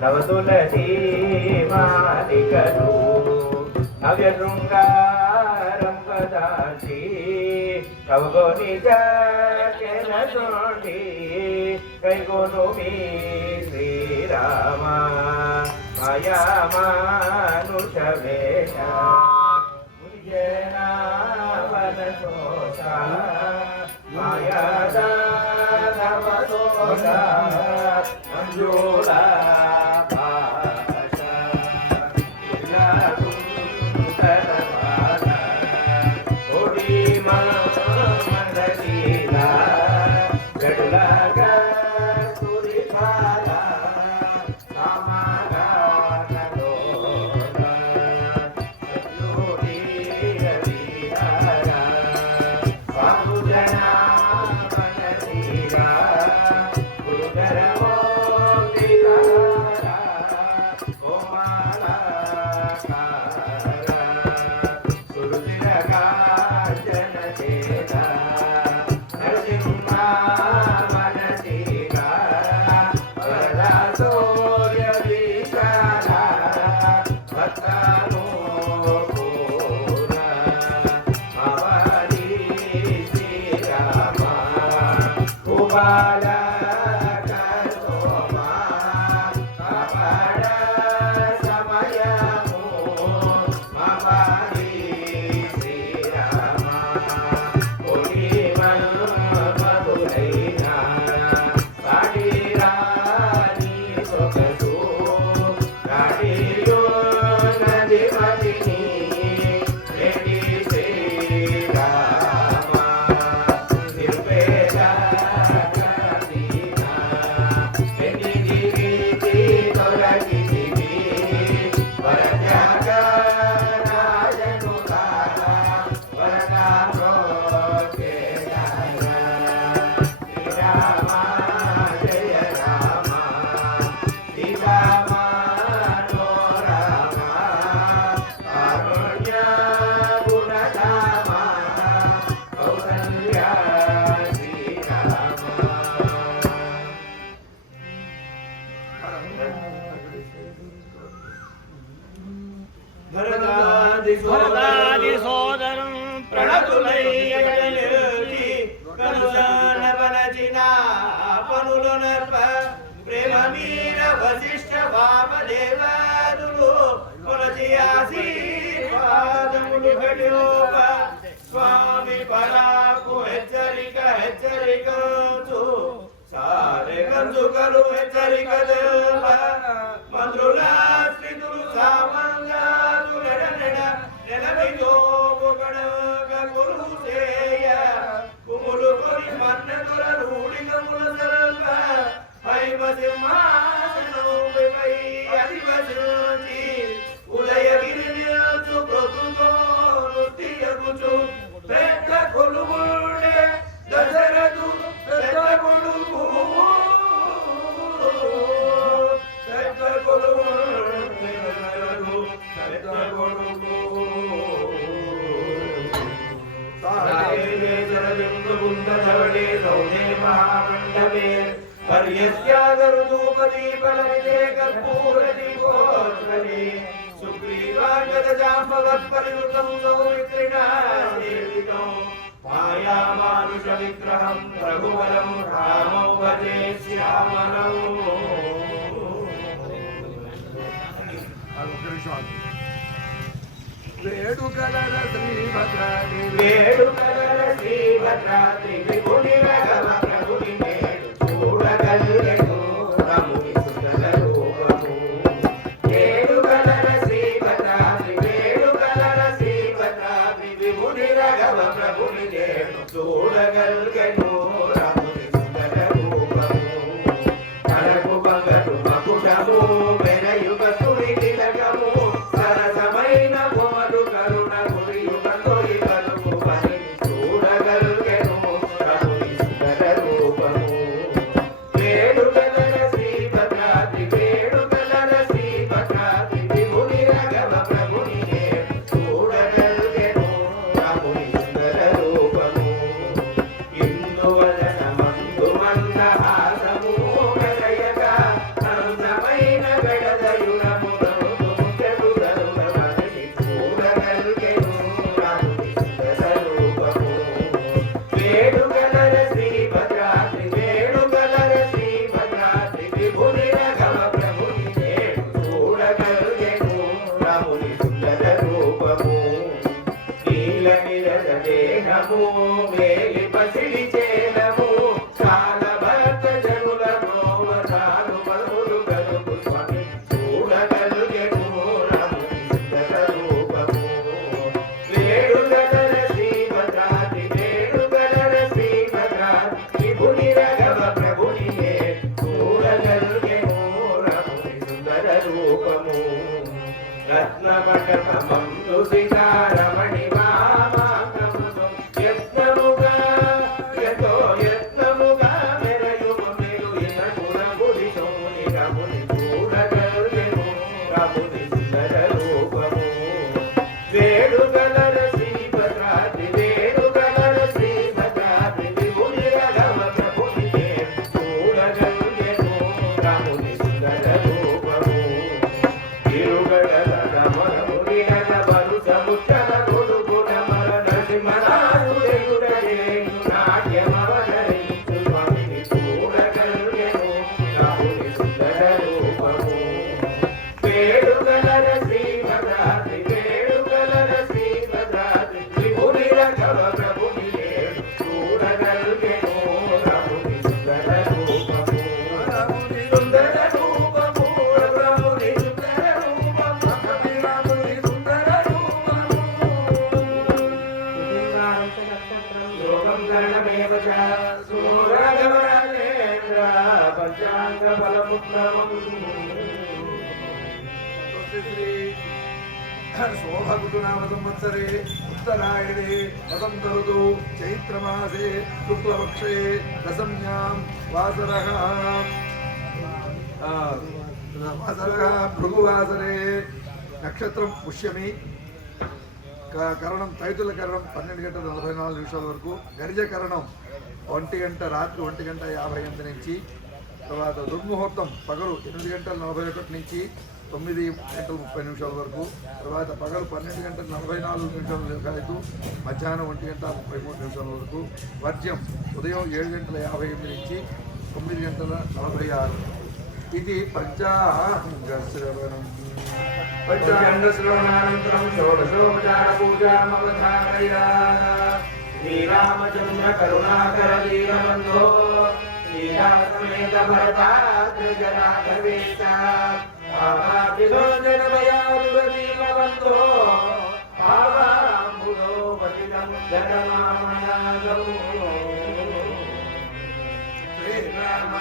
నవతులసీ మాలికలు నవ్య శృంగారం పదాసి కవగోని జోడి కైగోను మీ శ్రీరామ మాయా మానుష వేష వనసోష మాయా దానవదోష మంజూరా భరతాది సోదరం ప్రణతులయ్యగలిగి కనుసన బలచిన పనులు నర్ప ప్రేమ మీర వశిష్ఠ వామదేవాదులు కొలచి ఆశీర్వాదములు గడిలోప స్వామి పరాకు హెచ్చరికలు సారే గంజుకలు హెచ్చరిక దేవ మంత్రుల శ్రీతులు సామంగాదు నెలవితో పొగడగ కొలు చేయ కుములు కొని మన్నతుల రూఢిగముల సర్వ హైమ సింహాసనోపై అధివసించి ఉదయగిరి నిల్చు ప్రభుతో నృత్యగుచు పెద్ద కొలుగుండే దశరథు పెద్ద కొడుకు పెద్ద కొడుకు పెద్ద కొడుకు సారేంద్రలింగ సౌదే మహామండపే పర్యస్యాగరుదూపదీపలవిదే కర్పూర దీపోజ్వలే సుగ్రీవాగజాంబవత్పరివృతం సౌమిత్రిణా సేవితం మాయామానుష విగ్రహం రఘువరం రామౌ భజే శ్యామలం. వేడుకలర శ్రీభద్రాద్రి వేడుకలర శ్రీభద్రాద్రి విభుని రఘవ ప్రభుని నేడు చూడగలిగెను రముని సుతల రూపము. వేడుకలర శ్రీభద్రాద్రి వేడుకలర శ్రీభద్రాద్రి విభుని రఘవ ప్రభుని నేడు చూడగలిగెను రముని సుతల రూపము. కరకు బంగరు మకుటము వెనయుగ సురి తిలకము సరసమైన కోమలు కరుణ గురియుగ తొలి కలుపు పని చూడగలిగెను రముని సుందర రూపము. వేడుకలర శ్రీభద్రాద్రి వేడుకలర శ్రీభద్రాద్రి విభుని రఘవ ప్రభుని నేడు చూడగలిగెను రముని సుందర రూపము. ఇందువలన మందు మందహాసము గజయక అందమైన రఘవ ప్రభుని నేడు చూడగలిగెను రాముని సుందర రూపము నీల నిరద దేహము వేలి పసిడి చేలము కాల భక్త జనుల ప్రోవరాలు బలులు గలుపు స్వామి చూడగలిగెను రాముని సుందర రూపము వేడుగల శ్రీభద్రాది వేడుగల శ్రీభద్రాది విభుని రఘవ ప్రభుని చూడగలిగెను రాముని సుందర రూపము రత్నపటమందు సీతారమణి వామాకముతో యత్నముగా యతో యత్నముగా మెరయుమ మెరుయిన గుణముని సోని రముని చూడగలిగెను రముని సుందర రూపము వేడుగల శ్రీభద్రాది వేడుగల శ్రీభద్రాది విభుని రఘవ ప్రభుని చూడగలిగెను రముని సుందర రూపము తిరుగడల రమణమునినల వరుస ముచ్చల కొడుకున మర నరసింహనాథుడెదురయేను నాట్యమవతరించు స్వామిని చూడగలిగెను రాముని సుందర రూపము వేడుగల శ్రీభద్రాది వేడుగల శ్రీభద్రాది విభుని రఘవ ప్రభుని చూడగలిగెను రాముని సుందర రూపము సుందర రూపము రాముని సుందర రూపము రాముని సుందర రూపము యోగం కరణమేవ చ సూరగమనేంద్ర పంచాంగ ఫలపుత్రమం శోభగుణామ సంవత్సరే ఉత్తరాయణే వసంత ఋతు చైత్రమాసే శుక్లపక్షే దశమ్యాం వాసరః భృగువాసరే నక్షత్రం పుష్యమి కరణం తైతుల కరణం 12 గంటల 44 నిమిషాల వరకు గరిజ కరణం 1 గంట రాత్రి 1 గంట 58 నుంచి తర్వాత దుర్ముహూర్తం పగలు 8 గంటల 41 నుంచి 9 గంటల 30 నిమిషాల వరకు తర్వాత పగలు 12 గంటల 44 నిమిషాల నిర్ధారితూ మధ్యాహ్నం 1 గంట 33 నిమిషాల వరకు వర్జ్యం ఉదయం 7 గంటల 58 నుంచి 9 గంటల 46 ఇది పంచాంగశ్రవణం పంచాంగశ్రవణానంతరం షోడశోపచార పూజామవధారయ శ్రీరామచంద్ర కరుణాకర దీనబంధో శ్రీరామేత భరతాగ్రజ రాఘవేశ పాపాభిలోచనమయాదురదీనబంధో పావాంబుదో పతితం జగమామయాగం శ్రీరామ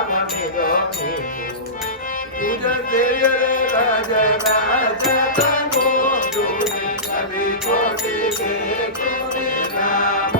पुष्पधाममिदोऽमि पूजते राजराजतमो दूरे कविकोटिके कुमिनाम